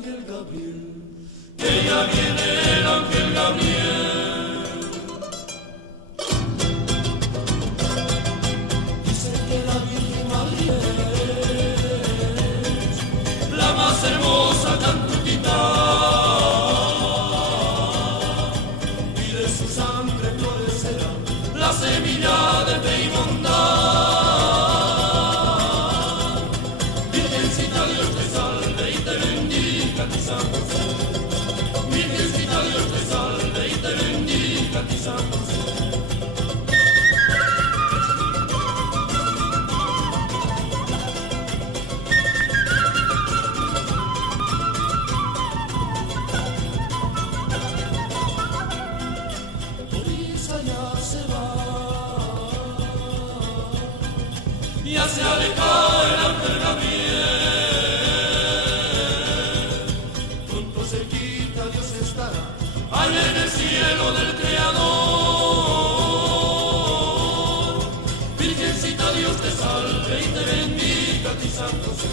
ángel Gabriel, que ya viene el ángel Gabriel. Dicen que la Virgen María es la más hermosa cantutita, y de su sangre florecerá la semilla de fe y bondad. Virgencita, Dios te salve y te bendiga, ti San José. Virgencita, Dios te salve y te bendiga, ti San José. Ya se aleja el ángel Gabriel, pronto cerquita Dios estará, allá en el cielo del Creador. Virgencita, Dios te salve y te bendiga, ti San José.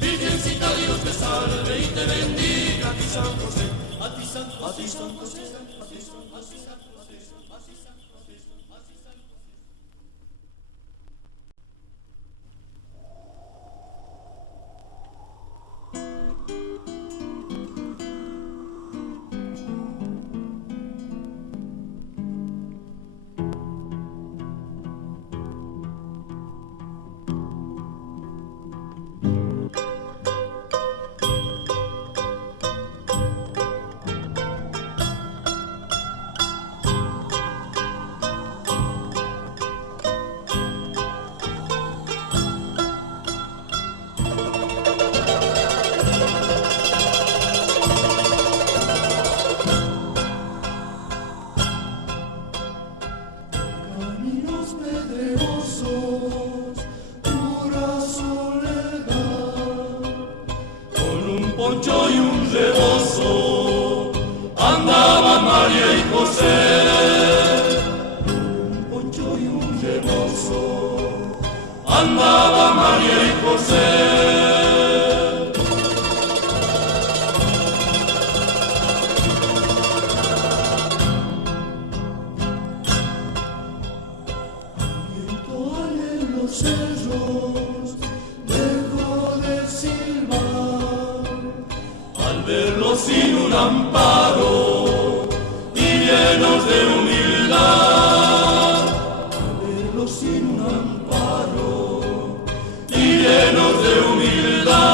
Virgencita, Dios te salve y te bendiga, ti San José. A ti San José, a ti San José, a ti San José, a ti San José, a ti San José. Poncho y un rebozo andaban María y José. Un poncho y un rebozo andaban María y José. Viento en los cerros dejó de silbar al verlos sin un amparo y llenos de humildad. Al verlos sin un amparo y llenos de humildad.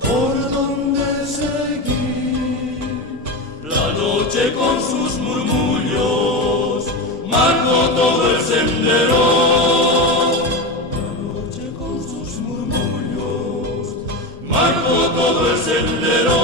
Por donde seguir, la noche con sus murmullos marcó todo el sendero. La noche con sus murmullos marcó todo el sendero.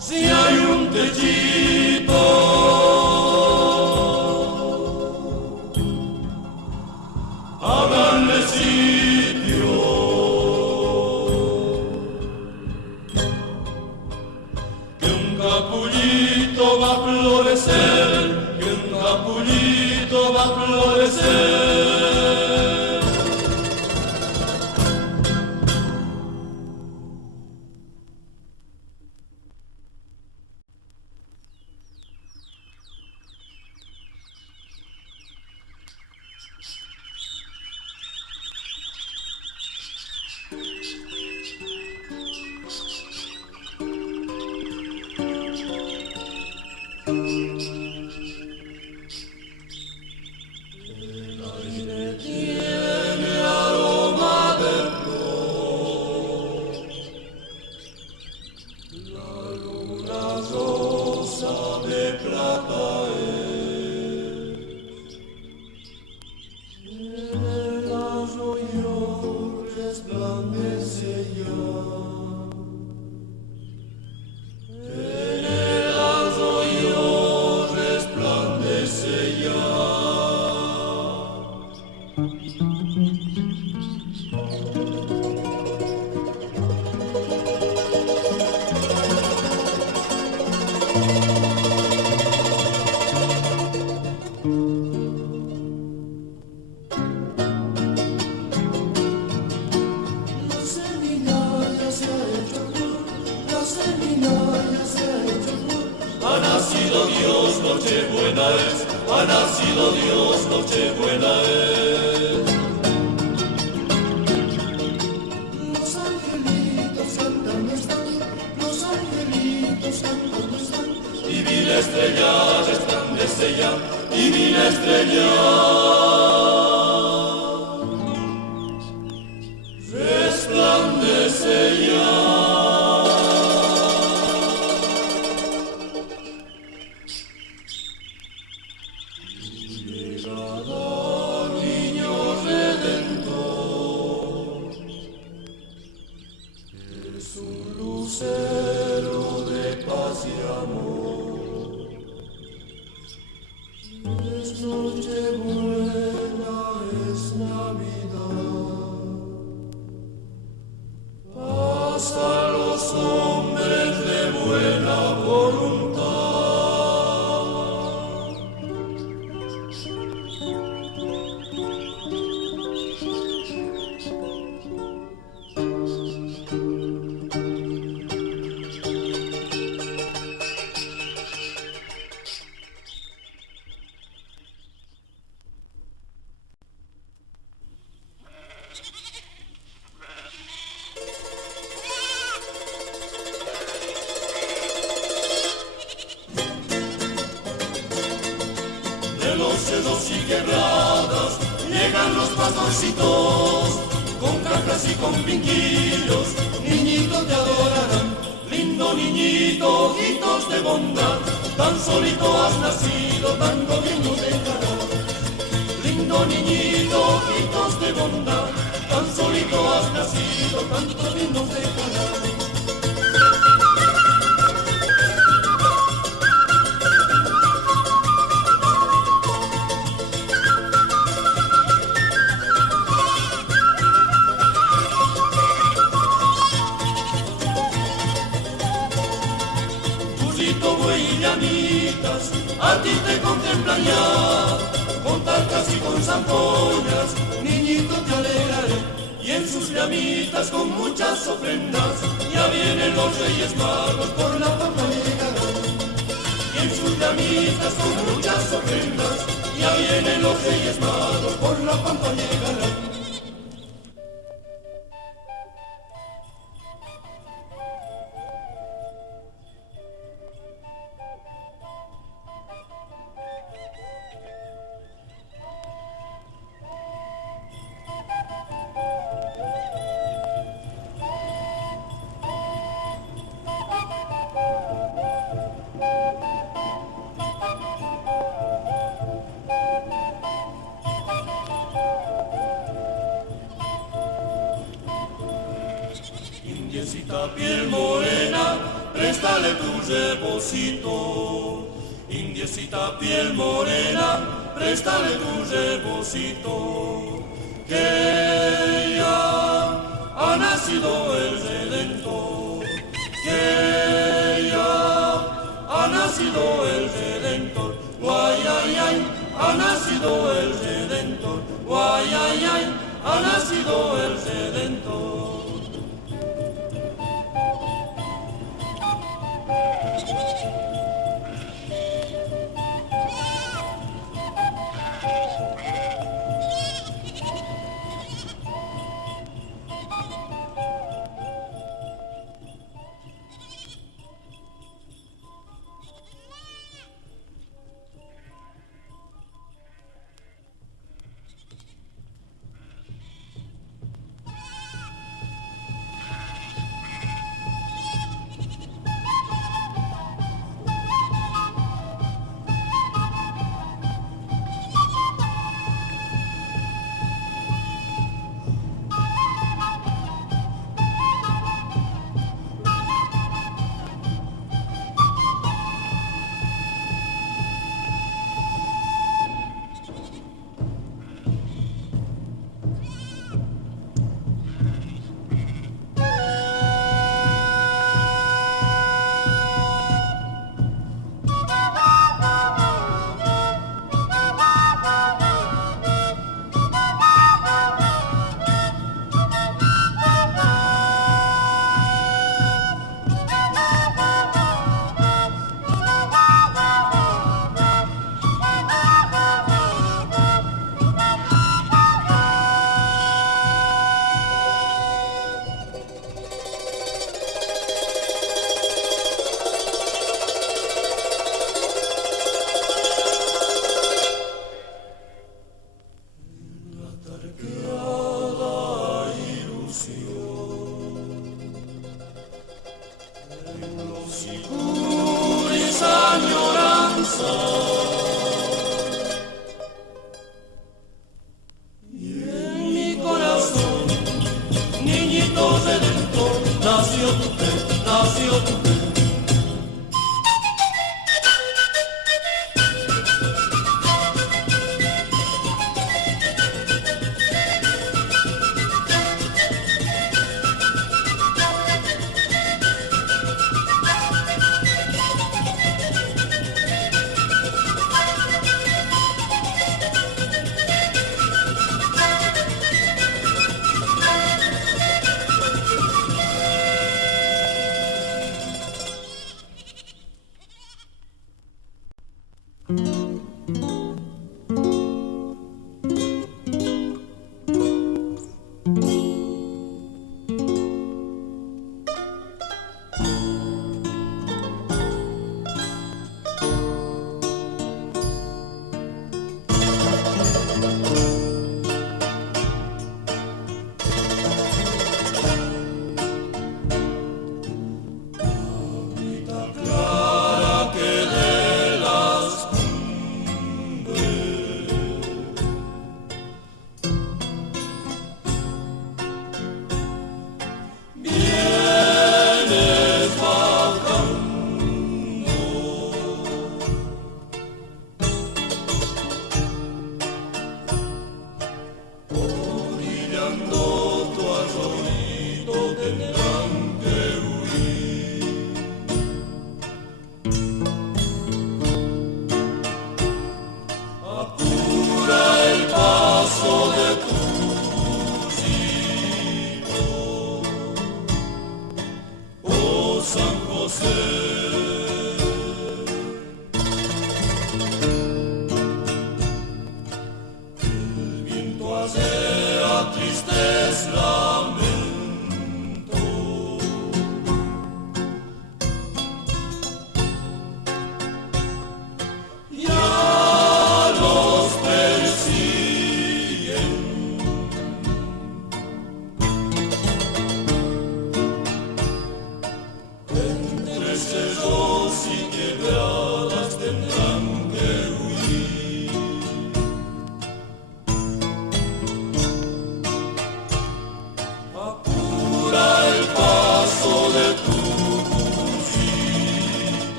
Si hay un techito, háganle sitio, que un capullito va a florecer, que un capullito va a florecer. Cedos y quebradas llegan los pastorcitos, con cajas y con pinquillos, niñitos te adorarán, lindo niñito, ojitos de bondad, tan solito has nacido, tanto bien nos dejará. Lindo niñito, ojitos de bondad, tan solito has nacido, tanto bien nos dejará. A ti te contemplan ya, con tartas y con zampollas, niñito te alegraré, y en sus llamitas con muchas ofrendas, ya vienen los Reyes Magos por la pampa llegarán. Y en sus llamitas con muchas ofrendas, ya vienen los Reyes Magos por la pampa llegarán. Indiecita piel morena, préstale tu rebocito. Indiecita piel morena, préstale tu rebocito. Que ya ha nacido el Redentor. Que ya ha nacido el Redentor. Guay, ay, ay, ha nacido el Redentor. Guay, ay, ay, ha nacido el Redentor. esa añoranza. Y en mi corazón, niñito redentor, nació tu fe, nació tu fe.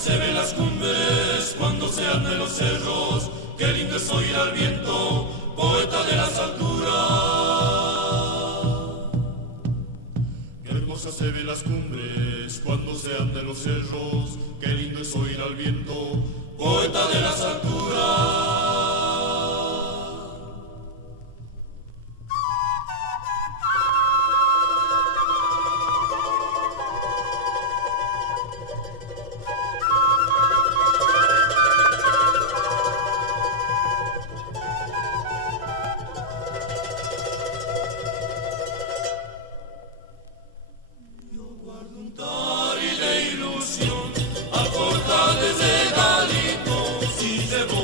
Se ven las cumbres cuando se anda en los cerros, qué lindo es oír al viento, poeta de las alturas. Qué hermosas se ven las cumbres cuando se anda en los cerros, qué lindo es oír al viento, poeta de las alturas. Desde Galito, si llevo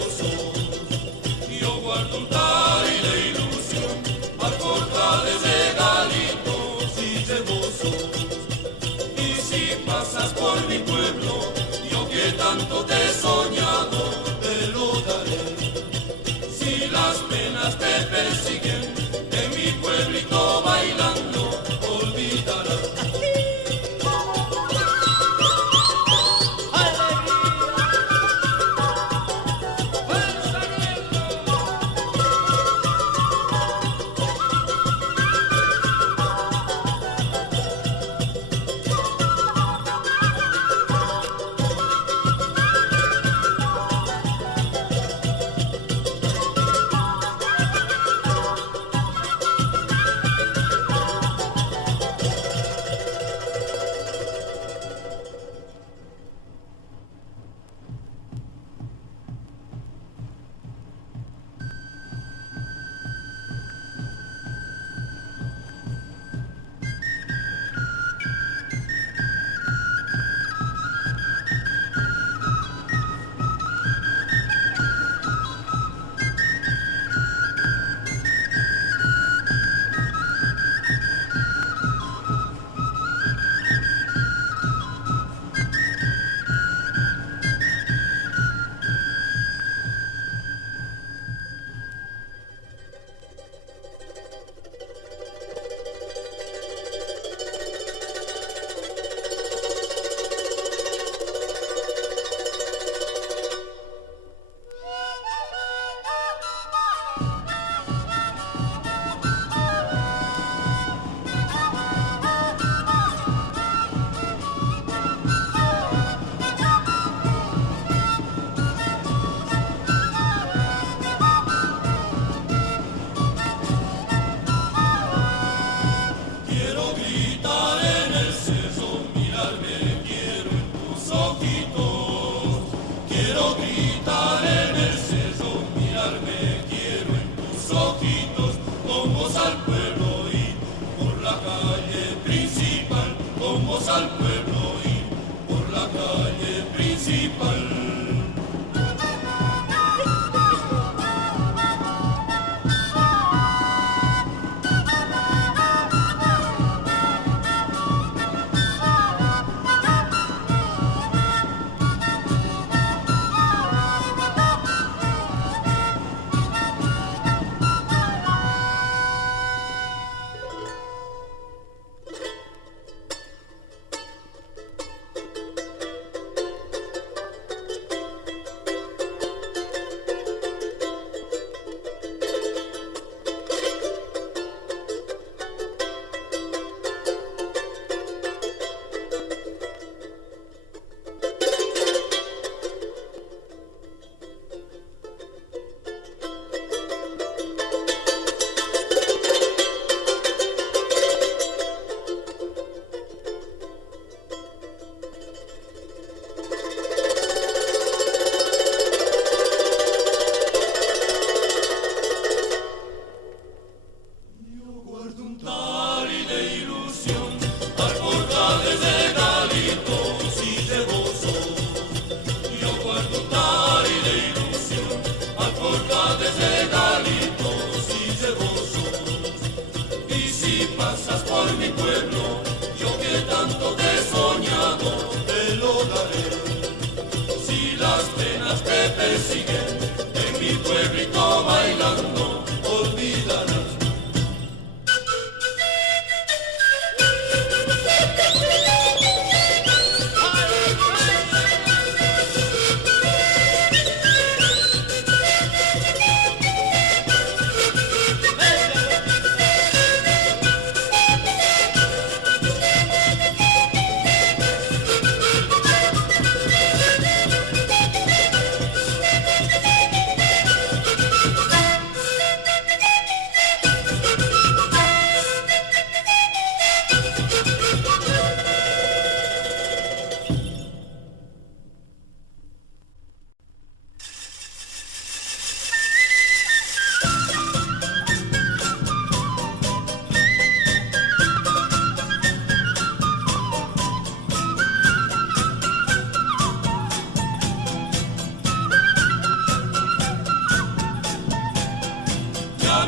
voz al pueblo ir por la calle principal, con voz al pueblo ir por la calle principal.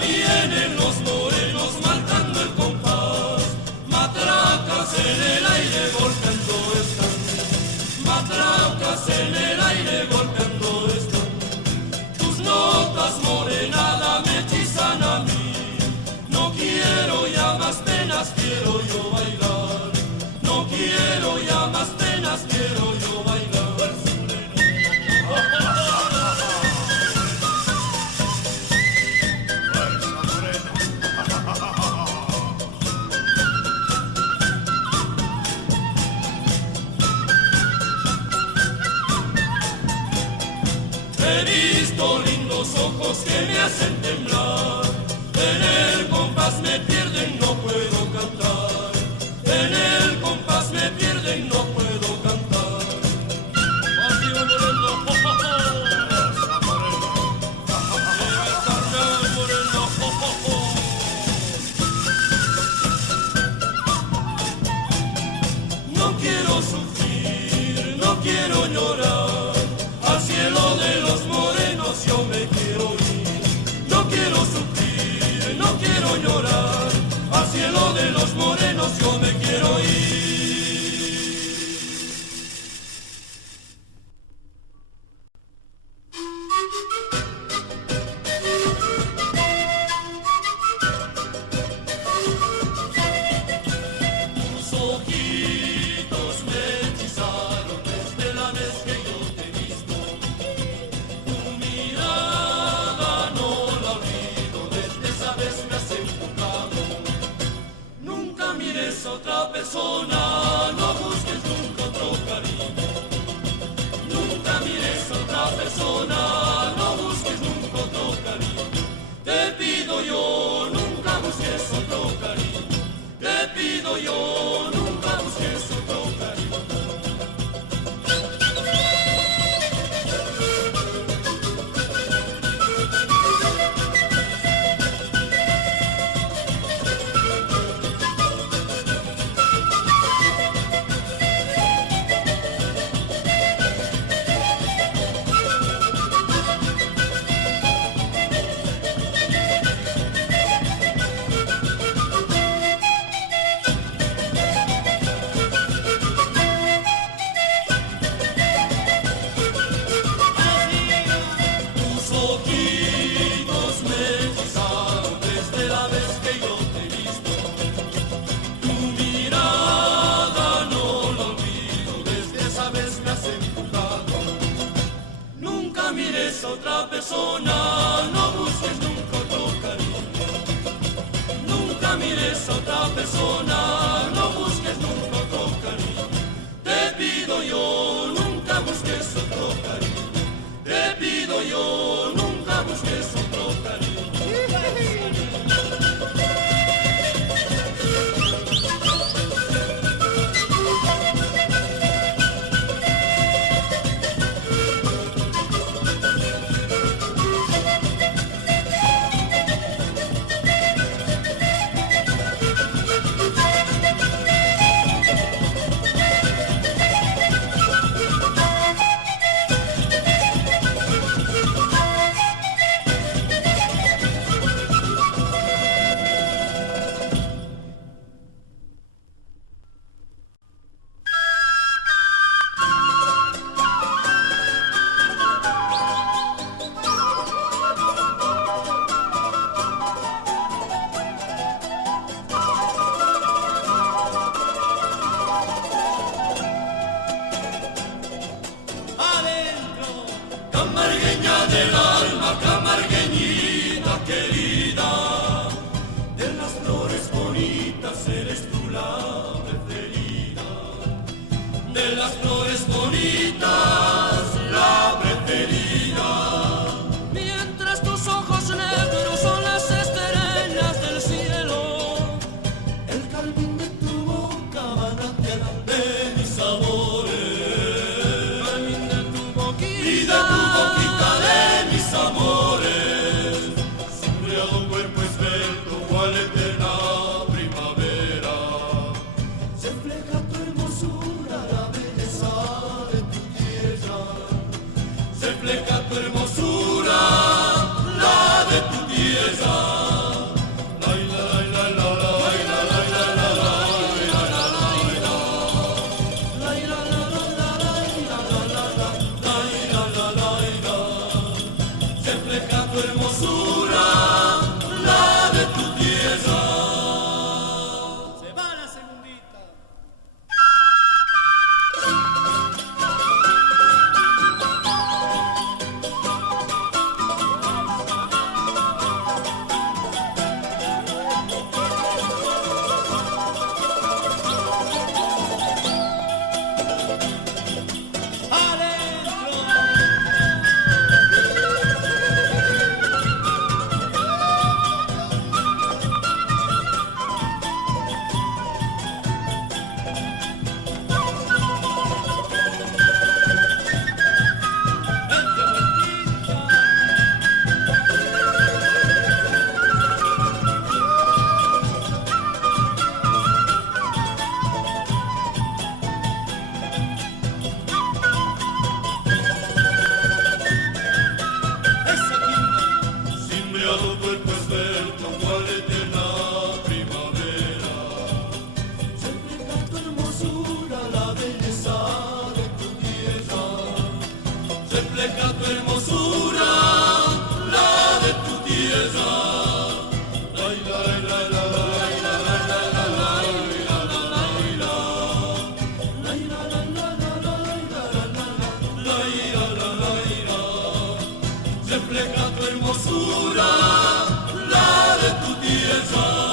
Vienen los morenos marcando el compás, matracas en el aire golpeando están, matracas en el aire golpeando están. Tus notas morena la me hechizan a mí, no quiero ya más penas, quiero yo bailar, no quiero ya más penas, quiero yo bailar. He visto lindos ojos que me hacen temblar, en el compás me pierden, no puedo cantar, en el compás me pierden, no puedo cantar. Pasivo moreno, jo, jo, jo. Llega el carnal moreno, jo, jo, jo. No quiero sufrir, no quiero llorar, al cielo de los morenos yo me quiero ir. No quiero sufrir, no quiero llorar, al cielo de los morenos yo me quiero ir. Tus ojitos me hechizaron desde la vez que yo te he visto. Tu mirada no la olvido, desde esa vez me has empujado. Nunca mires a otra persona, no busques nunca otro cariño. Nunca mires a otra persona, no busques nunca otro cariño. Te pido yo, nunca busques otro cariño. Te pido yo, nunca busques otro cariño. yo te he visto. Tu mirada no la olvido, desde esa vez me has empujado. Nunca mires a otra persona, no busques nunca otro cariño. Nunca mires a otra persona, no busques nunca otro cariño. Te pido yo, nunca busques otro cariño. Te pido yo, nunca busques otro cariño. Camargueña del alma, camargueñita querida, de las flores bonitas eres tú la preferida. De las flores bonitas, la preferida. Mientras tus ojos negros son las estrellas del cielo, el jardín de tu boca manantial de mis sabores. Y de tu boquita de mis amores, sombreado cuerpo esbelto, cual eterna primavera. Se refleja tu hermosura, la belleza de tu tierra. Se refleja tu hermosura, la de tu tierra. Tu hermosura, la de tu tierra. Se va la segundita. Tu cuerpo esbelto, cual eterna primavera. Se refleja tu hermosura, la belleza de tu tierra. Se refleja tu hermosura, la de tu tierra. Se refleja tu hermosura, la de tu tierra.